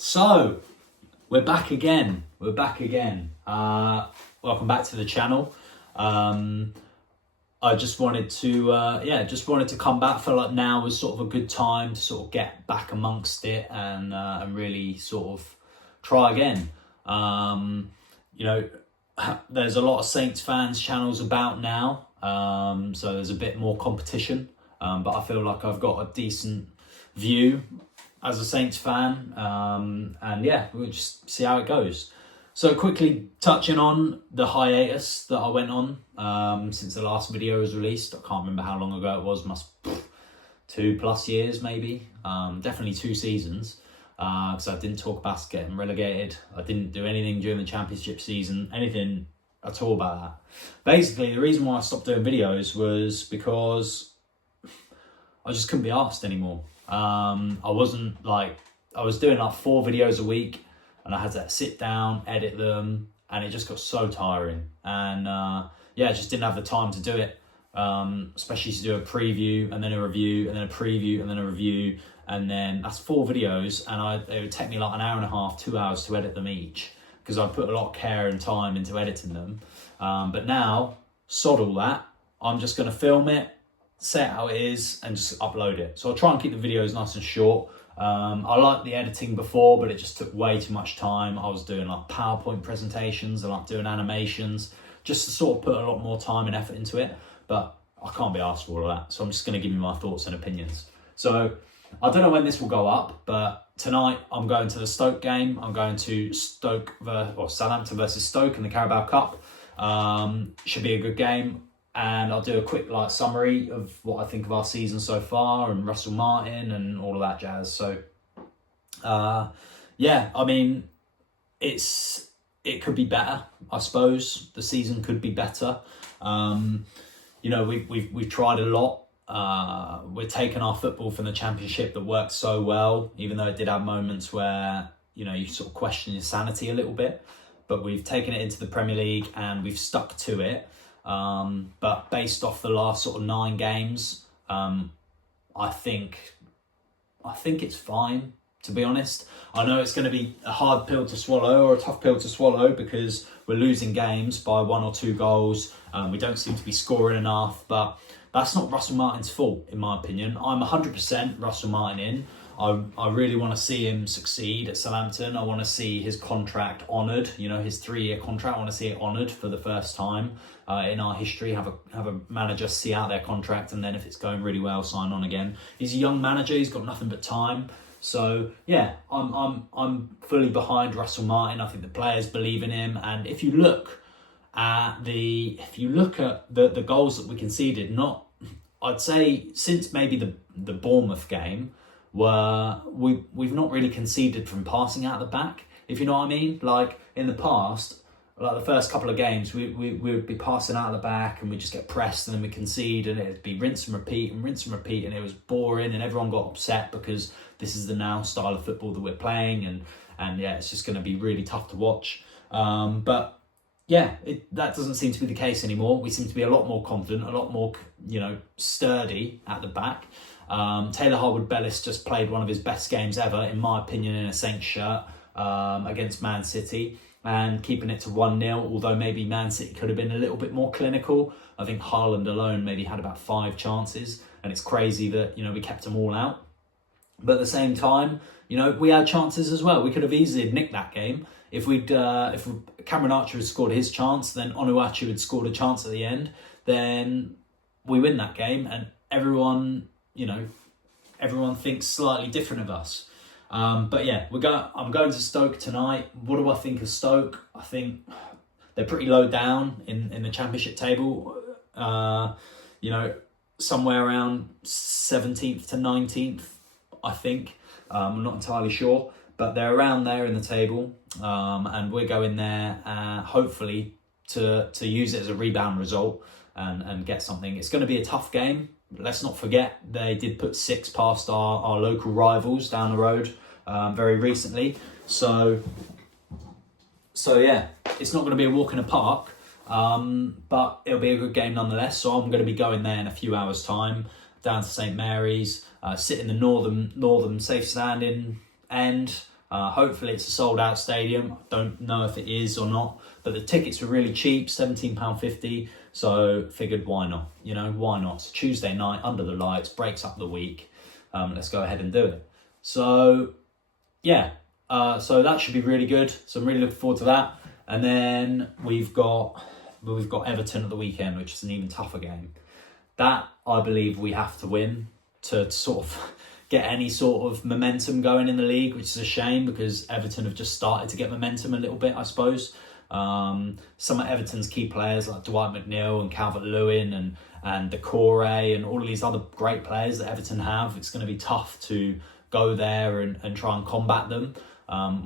So, we're back again. Welcome back to the channel. I just wanted to come back. I feel like now was sort of a good time to sort of get back amongst it and really sort of try again. There's a lot of Saints fans channels about now, so there's a bit more competition. But I feel like I've got a decent view as a Saints fan, and yeah, we'll just see how it goes. So quickly touching on the hiatus that I went on since the last video was released. I can't remember how long ago it was, 2+ years maybe, definitely 2 seasons, because I didn't talk about getting relegated. I didn't do anything during the championship season, anything at all about that. Basically, the reason why I stopped doing videos was because I just couldn't be asked anymore. I was doing like 4 videos a week, and I had to sit down, edit them, and it just got so tiring. And I just didn't have the time to do it, especially to do a preview and then a review and then a preview and then a review, and then that's 4 videos, and it would take me like an hour and a half, 2 hours to edit them each, because I put a lot of care and time into editing them. But now, sod all that, I'm just going to film it, say it how it is, and just upload it. So I'll try and keep the videos nice and short. I liked the editing before, but it just took way too much time. I was doing like PowerPoint presentations and like doing animations just to sort of put a lot more time and effort into it, but I can't be asked for all of that. So I'm just going to give you my thoughts and opinions. So I don't know when this will go up, but tonight I'm going to the Stoke game. I'm going to Southampton versus Stoke in the Carabao Cup. Should be a good game. And I'll do a quick summary of what I think of our season so far and Russell Martin and all of that jazz. So, it could be better, I suppose. The season could be better. We've tried a lot. We're taking our football from the Championship that worked so well, even though it did have moments where, you sort of question your sanity a little bit. But we've taken it into the Premier League and we've stuck to it. But based off the last sort of 9 games, I think it's fine, to be honest. I know it's going to be a hard pill to swallow, or a tough pill to swallow, because we're losing games by 1 or 2 goals. We don't seem to be scoring enough, but that's not Russell Martin's fault, in my opinion. I'm 100% Russell Martin in. I really want to see him succeed at Southampton. I want to see his contract honoured, his 3-year contract. I want to see it honoured for the first time in our history. Have a manager see out their contract, and then if it's going really well, sign on again. He's a young manager. He's got nothing but time. So yeah, I'm fully behind Russell Martin. I think the players believe in him, and if you look at the goals that we conceded, I'd say since maybe the Bournemouth game, where we've not really conceded from passing out the back, if you know what I mean. Like in the past, like the first couple of games, we would be passing out of the back and we just get pressed and then we concede, and it'd be rinse and repeat, and it was boring and everyone got upset because this is the now style of football that we're playing, and yeah, it's just going to be really tough to watch. But yeah, that doesn't seem to be the case anymore. We seem to be a lot more confident, a lot more sturdy at the back. Taylor Harwood-Bellis just played one of his best games ever, in my opinion, in a Saints shirt against Man City, and keeping it to 1-0, although maybe Man City could have been a little bit more clinical. I think Haaland alone maybe had about 5 chances, and it's crazy that we kept them all out. But at the same time, we had chances as well. We could have easily nicked that game if Cameron Archer had scored his chance, then Onuachu had scored a chance at the end, then we win that game, and everyone thinks slightly different of us. But yeah, I'm going to Stoke tonight. What do I think of Stoke? I think they're pretty low down in the Championship table. Somewhere around 17th to 19th, I think. I'm not entirely sure, but they're around there in the table. And we're going there hopefully to use it as a rebound result and get something. It's going to be a tough game. Let's not forget, they did put 6 past our local rivals down the road very recently. So yeah, it's not going to be a walk in the park, but it'll be a good game nonetheless. So I'm going to be going there in a few hours' time, down to St Mary's, sit in the northern safe standing end, Hopefully it's a sold out stadium. I don't know if it is or not, but the tickets were really cheap, £17.50. So figured, why not? You know, why not? It's Tuesday night under the lights, breaks up the week. Let's go ahead and do it. So yeah, so that should be really good. So I'm really looking forward to that. And then we've got Everton at the weekend, which is an even tougher game. That I believe we have to win to sort of get any sort of momentum going in the league, which is a shame because Everton have just started to get momentum a little bit, I suppose. Some of Everton's key players like Dwight McNeil and Calvert-Lewin and Decore and all of these other great players that Everton have, it's going to be tough to go there and try and combat them.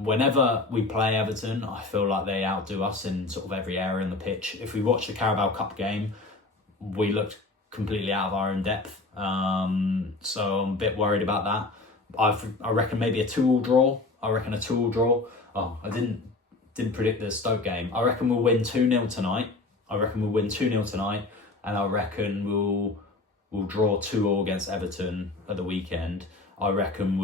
Whenever we play Everton, I feel like they outdo us in sort of every area in the pitch. If we watch the Carabao Cup game, we looked completely out of our own depth. So I'm a bit worried about that. I reckon maybe a 2-2 draw. Oh, I didn't predict the Stoke game. I reckon we'll win 2-0 tonight. And I reckon we'll draw 2-2 against Everton at the weekend. I reckon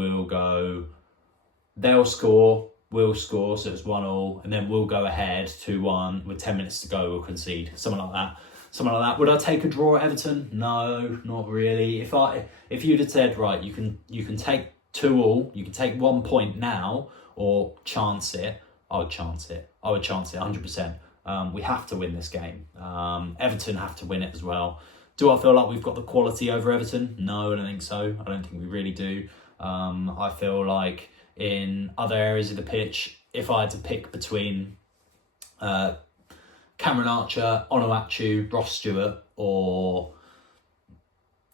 they'll score, we'll score, so it's 1-1, and then we'll go ahead 2-1 with 10 minutes to go. We'll concede, something like that. Would I take a draw at Everton? No, not really. If you'd have said, right, you can take 2-2, you can take 1 point now or chance it, I would chance it 100%. We have to win this game. Everton have to win it as well. Do I feel like we've got the quality over Everton? No, I don't think so. I don't think we really do. I feel like in other areas of the pitch, if I had to pick between Cameron Archer, Onuachu, Ross Stewart, or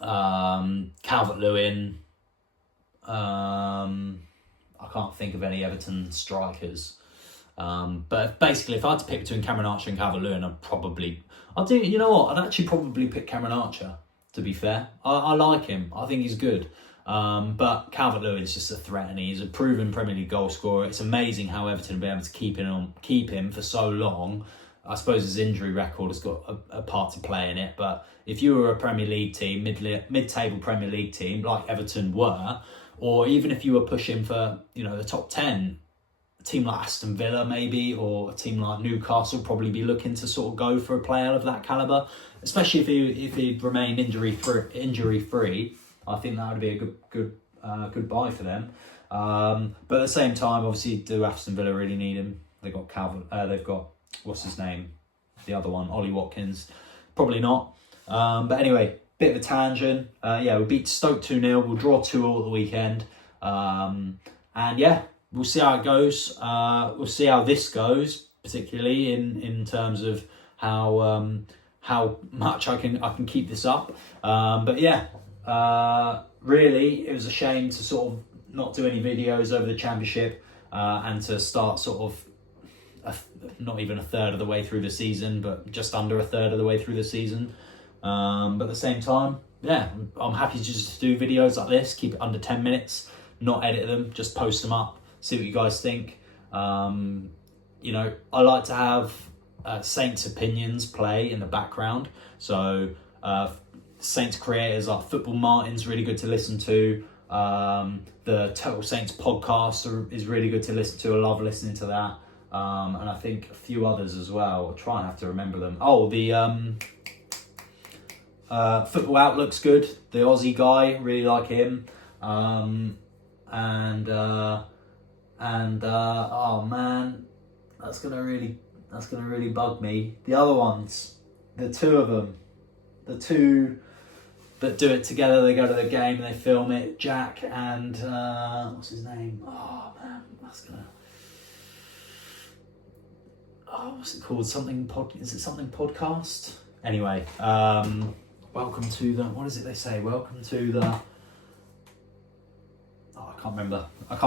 Calvert-Lewin, I can't think of any Everton strikers. But basically, if I had to pick between Cameron Archer and Calvert-Lewin, I'd actually probably pick Cameron Archer, to be fair. I like him. I think he's good. But Calvert-Lewin's just a threat, and he's a proven Premier League goal scorer. It's amazing how Everton have been able to keep him for so long. I suppose his injury record has got a part to play in it. But if you were a Premier League team, mid-table Premier League team, like Everton were, or even if you were pushing for, the top 10, a team like Aston Villa maybe, or a team like Newcastle probably be looking to sort of go for a player of that calibre, especially if he'd remain injury-free. I think that would be a good buy for them. But at the same time, obviously, do Aston Villa really need him? They've got what's his name? The other one, Ollie Watkins. Probably not. But anyway, bit of a tangent. We beat Stoke 2-0. We'll draw 2-2 at the weekend. And yeah, we'll see how it goes. We'll see how this goes, particularly in terms of how much I can keep this up. But yeah. Really, it was a shame to sort of not do any videos over the championship and to start sort of not even a third of the way through the season, but just under a third of the way through the season. But at the same time, yeah, I'm happy to just do videos like this, keep it under 10 minutes, not edit them, just post them up, see what you guys think. I like to have Saints opinions play in the background. So Saints creators like Football Martin's really good to listen to. The Total Saints podcast is really good to listen to. I love listening to that. And I think a few others as well. I'll try and have to remember them. Oh, the Football Outlook's good. The Aussie guy, really like him. Oh man, that's gonna really bug me. The other ones, the two that do it together, they go to the game and they film it. Jack and what's his name? Oh man, what's it called? Is it something podcast? Anyway, welcome to the, what is it they say? Welcome to the, I can't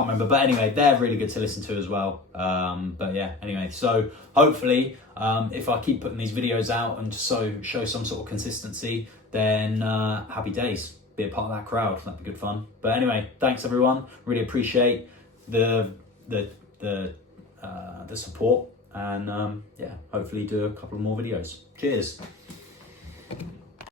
remember. But anyway, they're really good to listen to as well. But yeah, anyway, so hopefully, if I keep putting these videos out and just show some sort of consistency, then happy days. Be a part of that crowd. That'd be good fun. But anyway, thanks everyone. Really appreciate the support, and hopefully do a couple more videos. Cheers.